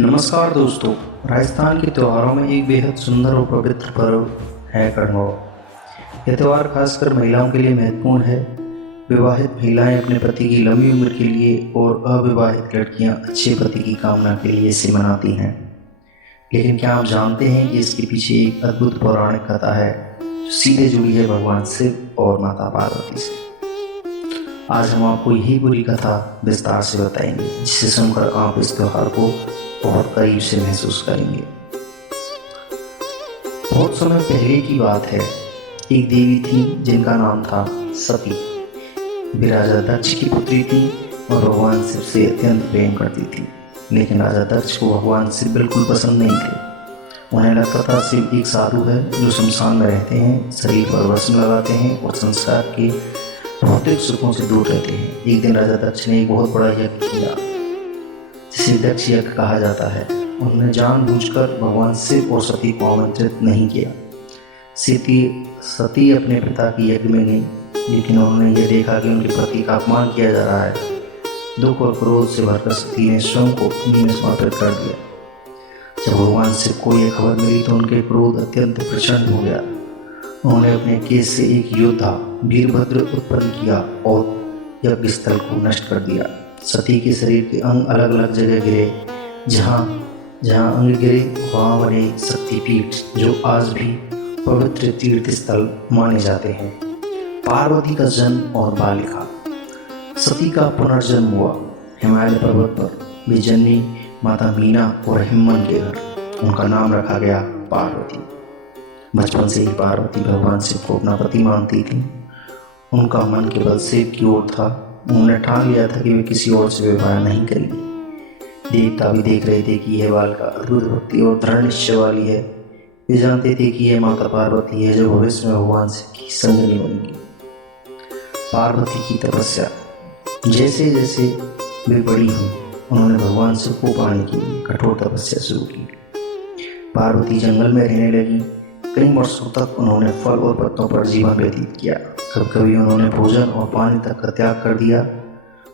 नमस्कार दोस्तों। राजस्थान के त्योहारों में एक बेहद सुंदर और पवित्र पर्व है गणगौर। यह त्यौहार खासकर महिलाओं के लिए महत्वपूर्ण है। विवाहित महिलाएं अपने पति की लंबी उम्र के लिए और अविवाहित लड़कियां अच्छे पति की कामना के लिए इसे मनाती हैं। लेकिन क्या आप जानते हैं कि इसके पीछे एक अद्भुत पौराणिक कथा है जो सीधे जुड़ी है भगवान शिव और माता पार्वती से। आज हम आपको यही पूरी कथा विस्तार से बताएंगे, जिसे सुनकर आप इस त्योहार को बहुत करीब से महसूस करेंगे। बहुत समय पहले की बात है। एक देवी थी जिनका नाम था सती। वे राजा दक्ष की पुत्री थी और भगवान शिव से अत्यंत प्रेम करती थी। लेकिन राजा दक्ष को भगवान शिव बिल्कुल पसंद नहीं थे। उन्हें लगता था शिव एक साधु है जो शमशान में रहते हैं, शरीर पर भस्म लगाते हैं और संसार के भौतिक सुखों से दूर रहते हैं। एक दिन राजा दक्ष ने एक बहुत बड़ा यज्ञ किया, जिसे दक्ष यज्ञ कहा जाता है। उन्होंने जानबूझकर भगवान शिव और सती को आमंत्रित नहीं किया। सती अपने पिता के यज्ञ में गई, लेकिन उन्होंने यह देखा कि उनके पति का अपमान किया जा रहा है। दुख और क्रोध से भरकर सती ने स्वयं को उन्हीं में समर्पित कर दिया। जब भगवान शिव को यह खबर मिली तो उनके क्रोध अत्यंत प्रचंड हो गया। उन्होंने अपने केस से एक योद्धा वीरभद्र उत्पन्न किया और यज्ञ स्थल को नष्ट कर दिया। सती के शरीर के अंग अलग अलग जगह गिरे। जहाँ जहाँ अंग गिरे वहाँ बने शक्तिपीठ, जो आज भी पवित्र तीर्थ स्थल माने जाते हैं। पार्वती का जन्म और बालिका। सती का पुनर्जन्म हुआ हिमालय पर्वत पर। वे जन्मी माता मीना और हिमवन के घर। उनका नाम रखा गया पार्वती। बचपन से ही पार्वती भगवान शिव को अपना पति मानती थी। उनका मन केवल शिव की ओर था। उन्होंने ठान लिया था कि वे किसी और से विवाह नहीं करेंगी। देवता भी देख रहे थे कि यह बालिका अद्भुत भक्ति और दृढ़ निश्चय वाली है। वे जानते थे कि यह माता पार्वती है जो भविष्य में भगवान शिव की संगिनी बनेगी। पार्वती की तपस्या। जैसे जैसे वे बड़ी हुई, उन्होंने भगवान शिव को पाने के लिए कठोर तपस्या शुरू की। पार्वती जंगल में रहने लगी। कई वर्षों तक उन्होंने फल और पत्तों पर जीवन व्यतीत किया। कभी कभी उन्होंने भोजन और पानी तक का त्याग कर दिया।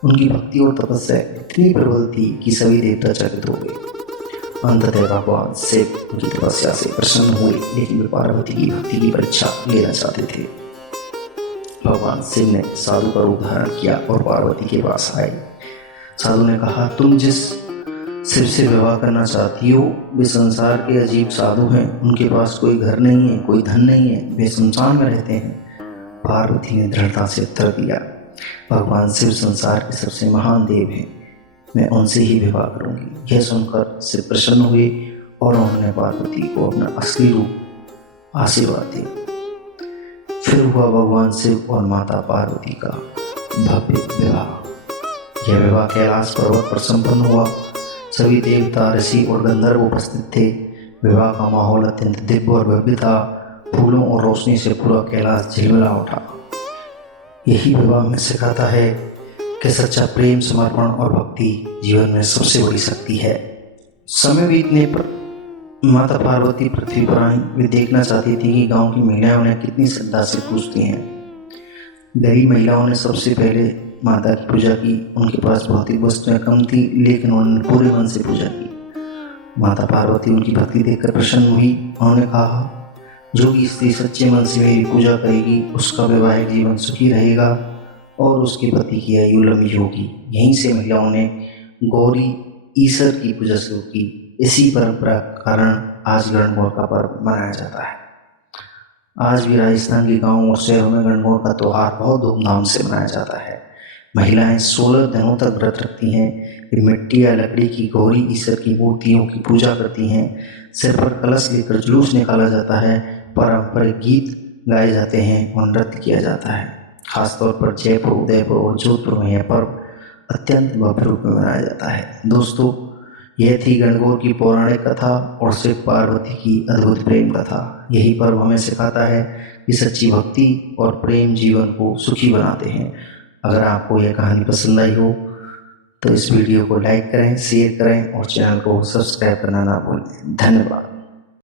उनकी भक्ति और तपस्या इतनी प्रबल थी कि सभी देवता चकित हो गए। अंततः भगवान शिव उनकी तपस्या से प्रसन्न हुए, लेकिन वे पार्वती की भक्ति की परीक्षा लेना चाहते थे। भगवान शिव ने साधु का रूप धारण किया और पार्वती के पास आए। साधु ने कहा, तुम जिस शिव से विवाह करना चाहती हो वे संसार के अजीब साधु हैं। उनके पास कोई घर नहीं है, कोई धन नहीं है, वे शमशान में रहते हैं। पार्वती ने दृढ़ता से उत्तर दिया, भगवान शिव संसार के सबसे महान देव हैं, मैं उनसे ही विवाह करूंगी। यह सुनकर शिव प्रसन्न हुए और उन्होंने पार्वती को अपना असली रूप आशीर्वाद दिया। फिर हुआ भगवान शिव और माता पार्वती का भव्य विवाह। यह विवाह कैलाश पर्वत पर संपन्न हुआ। सभी देवता, ऋषि और गंधर्व उपस्थित थे। विवाह का माहौल अत्यंत दिव्य और भव्य था। फूलों और रोशनी से पूरा कैलाश झिलमिला उठा। यही विवाह में सिखाता है कि सच्चा प्रेम, समर्पण और भक्ति जीवन में सबसे बड़ी शक्ति है। समय बीतने पर माता पार्वती पृथ्वी पर आई। वे देखना चाहती थी कि गांव की महिलाएं उन्हें कितनी श्रद्धा से पूजती हैं। गरीब महिलाओं ने सबसे पहले माता की पूजा की। उनके पास भौतिक वस्तुएं कम थी, लेकिन उन्होंने पूरे मन से पूजा की। माता पार्वती उनकी भक्ति देखकर प्रसन्न हुई। उन्होंने कहा, जो भी स्त्री सच्चे मन से मेरी पूजा करेगी उसका वैवाहिक जीवन सुखी रहेगा और उसके पति की आयु लंबी होगी। यहीं से महिलाओं ने गौरी ईश्वर की पूजा शुरू की। इसी परंपरा के कारण आज गणगौर का पर्व मनाया जाता है। आज भी राजस्थान के गांवों और शहरों में गणगौर का त्यौहार बहुत धूमधाम से मनाया जाता है। महिलाएं 16 दिनों तक व्रत रखती हैं। वे मिट्टी या लकड़ी की गौरी ईश्वर की मूर्तियों की पूजा करती हैं। सिर पर कलश लेकर जुलूस निकाला जाता है। पारंपरिक गीत गाए जाते हैं और नृत्य किया जाता है। खासतौर पर जयपुर, उदयपुर और जोधपुर में यह पर्व अत्यंत भव्य रूप में मनाया जाता है। दोस्तों, यह थी गणगौर की पौराणिक कथा और शिव पार्वती की अद्भुत प्रेम कथा। यही पर्व हमें सिखाता है कि सच्ची भक्ति और प्रेम जीवन को सुखी बनाते हैं। अगर आपको यह कहानी पसंद आई हो तो इस वीडियो को लाइक करें, शेयर करें और चैनल को सब्सक्राइब करना ना भूलें। धन्यवाद।